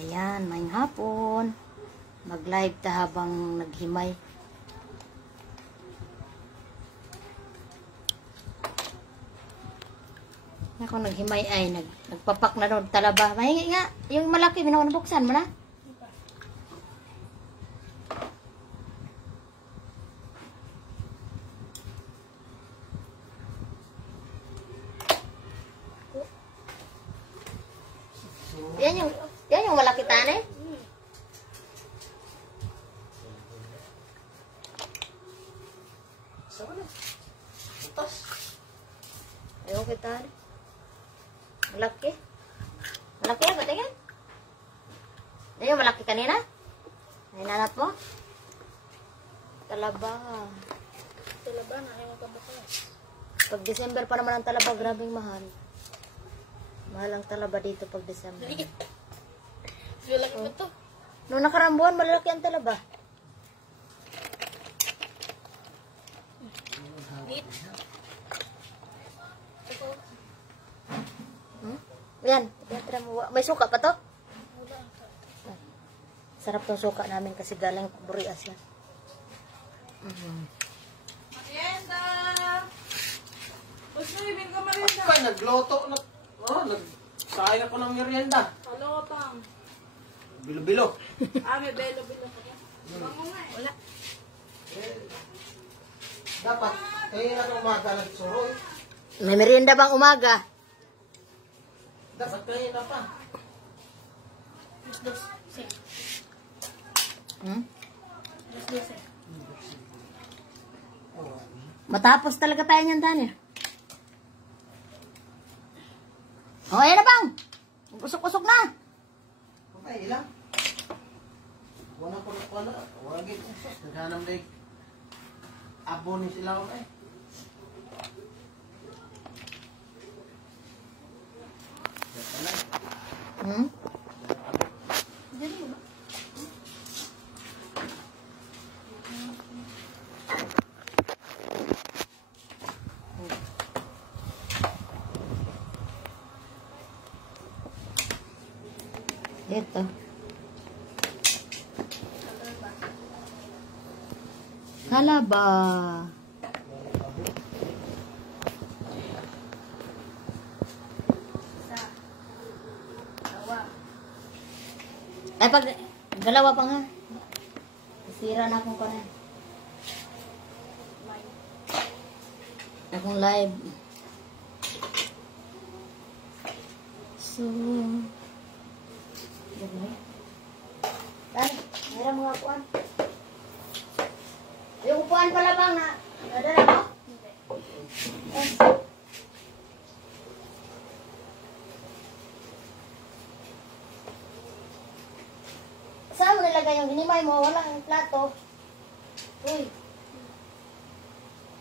Ayan, maayong hapon. Mag-live ta habang naghimay. Ako naghimay ay nagpapak na doon talaba. Mahingi nga, yung malaki binabuksan mo na. Yan yung malaki tane. Tos. Ayaw kita tane. Malaki. Malaki ya, ba't yan? Yan yung malaki kanina? Ay, nanat mo? Talaba. Talaba na, ayaw magkabakas. Pag December pa naman ang talaba, grabing mahal. Mahal ang talaba dito pag December. Feel like mo to. Noong nakarambuan, malalaki ang talaba. Neat. Yan, tira mo. May suka pa to? Wala. Sarap tong suka namin kasi galing Burias yan. Merienda! Gusto ibig ka merienda? Ay, nagloto. Nagsayang ako ng merienda. Kalotang. Bilo-bilo. May belo-bilo ka ba? Bango nga eh. Wala. Dapat, kaya na umaga nagsuroy. May merienda bang umaga? Dapat kaya na pa. Dos. Hmm? Dos. Matapos talaga tayo niyan, Daniel. O, ayan na bang? Usok-usok na. Okay, ilang? Wala ko na pala. Wala gito. Naghanam na abo ni sila ko eh. Hmm? Ito. Halaba. Ay, pag dalawa pa nga. Sira na akong kanan. Akong live. So, Dani, meron mga upuan. Yung upuan pala bang na nadala mo? Eh. Saan mo nilagay yung hinimay mo? Walang plato. Uy.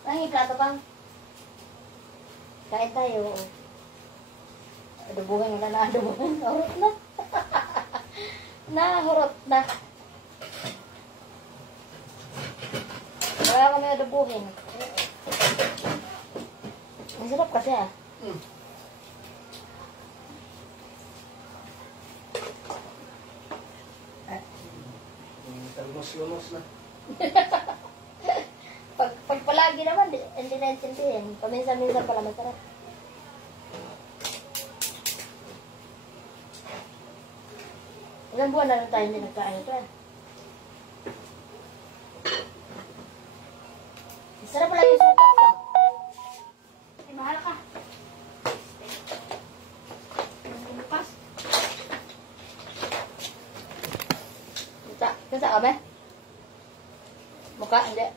Saan yung plato bang? Kain tayo. Adubuhin mo na adubuhin. Hurot na. Nahurot na. Wala kami adubuhin. Ang sarap kasi ah. Talmos-lumos na. Pag palagi naman, hindi na intindihin. Paminsan-minsan pala masarap. Ilang buwan na lang tayo hindi nagkain ito eh. Sarap pala yung suka ito. Ay, mahal ka. Bukas. Kasa ka ba? Mukha, hindi.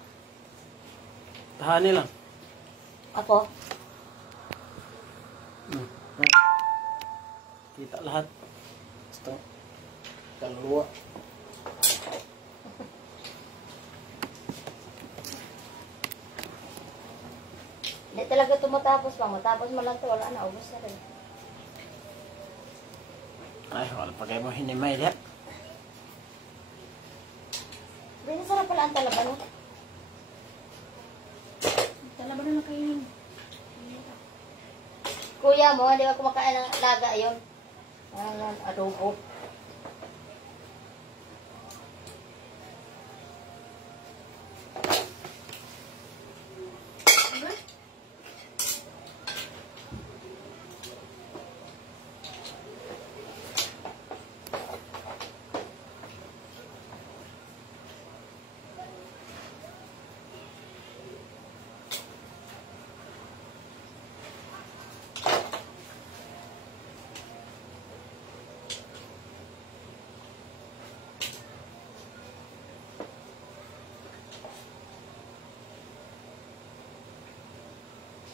Tahani lang. Ako? Kita lahat. Gusto. Kaluluwa. Hindi talaga tumatapos lang. Matapos mo lang ito, wala na. Ubus na rin. Ay, wala pa kayo mo hinimay diya. Hindi, sarap pala ang talaba, no? Talaba na nakainin. Kuya mo, hindi ba kumakain ng laga yun? Adobo.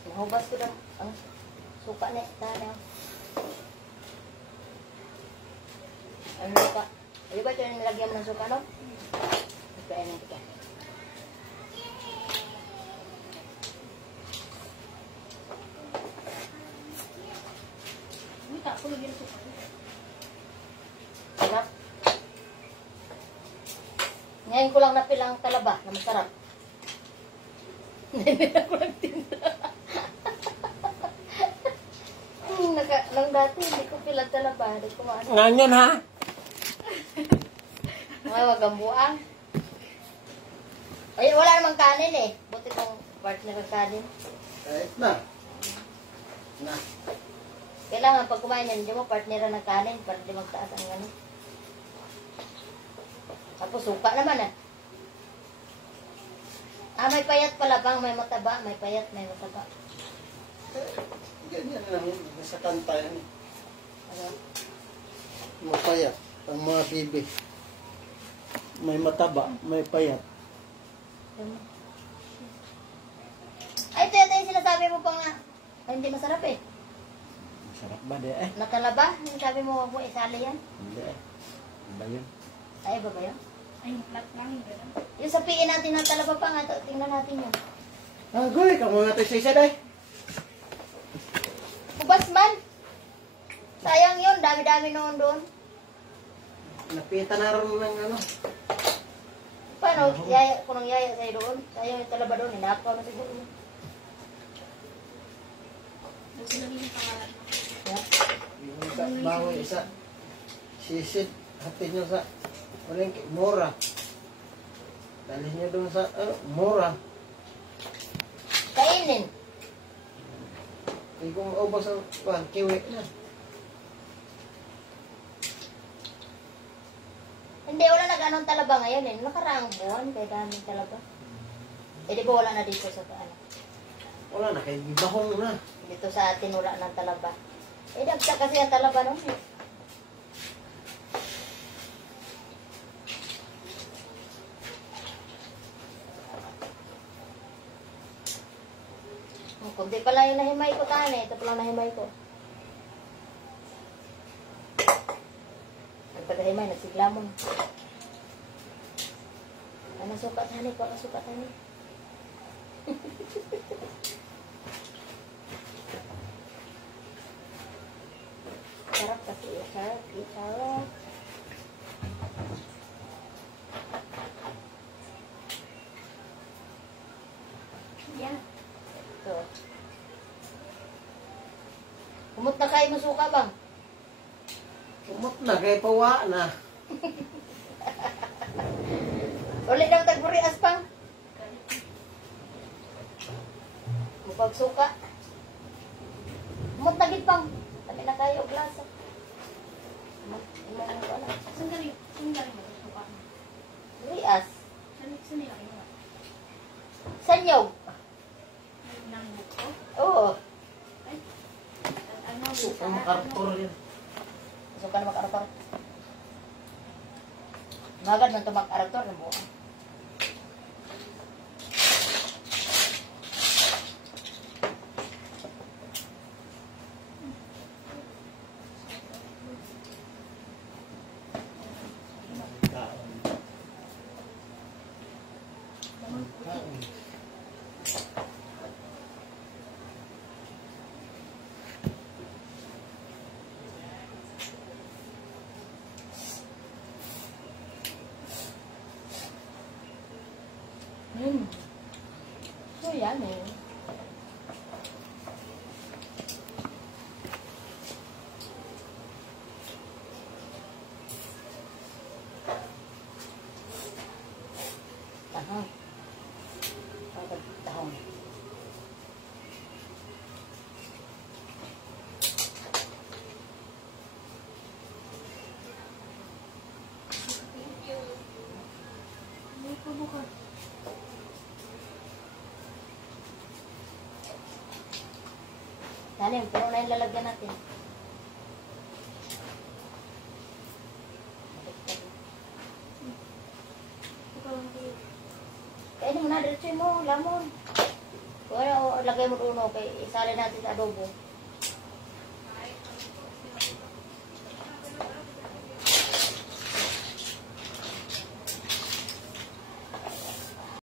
Nahubas ko lang ang suka na tanaw. Ano suka? Ano ba ito yung nilagyan mo ng suka, no? Ikain kita. Wait, ako lagyan ito. Sarap. Ngayon ko lang napilang talaba na masarap. Hindi ako nagtinda. Nang dati, hindi ko pilang talaba. Hindi ko maano. Nganyan ha? Mga magambuang. Ay, wala namang kanin eh. Buti kong partner ng kanin. Kahit na. Na. Kailangan pag kumain yan, hindi mo partneran ng kanin para di magtaas ang ano. Tapos suka naman ah. May payat pala bang? May mataba. May payat, may mataba. Ganyan lang yun. Sa kanta yan. Ano? Mapayat. Ang mga bibi. May mataba, may payat. Ay, ito yata yung sinasabi mo pa nga. Ay, hindi masarap eh. Sarap ba di eh? Natalaba? Yung sabi mo, huwag mo isali yan. Hindi eh. Ba yun? Ay, iba ba yun? Ay, flat lang. Gano'n. Yung sapiin natin ng talaba pa nga. Tingnan natin yun. Agoy, kamu nga tayo sa isa day. Kubas man. Sayang yun. Dami-dami noon doon. Napita na rin ng ano. Paano? Yaya, kung nang yaya sa'yo doon. Sayang yung talaba doon. Hinakaw na siguro. Buti lang yung pangalan. Yung bawi isa. Sisid. Hati nyo sa palengke. Mura. Dalhin nyo doon sa mura. Kainin. Hindi ko maubos ang kiwi na. Hindi, wala na ganong talaba ngayon eh. Nakaraang buwan. Kaya daming talaba. Eh, di ba wala na dito sa ano? Wala na, kay bahong na. Dito sa atin wala ng talaba. Eh, dagsa kasi ang talaba noon eh. Kunti pala yung nahimay ko tani. Ito pala nahimay ko. Ang pagkahimay, nagsiglamon. Ano suka tani? Para suka tani. Sarap kasi. Sarap. Sarap. Yan. Ito. Kumot na kayo masuka bang? Kumot na, kay pawa na. Ulit ng tagpurias pang. Mupag suka. Kumot na gid pang. Kami na kayo glasa. Saan galing? Saan galing mo? Suka. Rias. Saan nila kayo? Sanyog. Nang buko? Oo. Ay. Ano? Ang makartor yan. Suka na mag-arator. Magad man ito mag-arator na buwan. So yan eh. Tahong. Tahong. May pabuka. Yan puro na yung lalagyan natin. Ikaw lang kayo. Kainin mo na, diretso mo, lamon. Wala, lagay mo doon, okay? Isali natin sa adobo.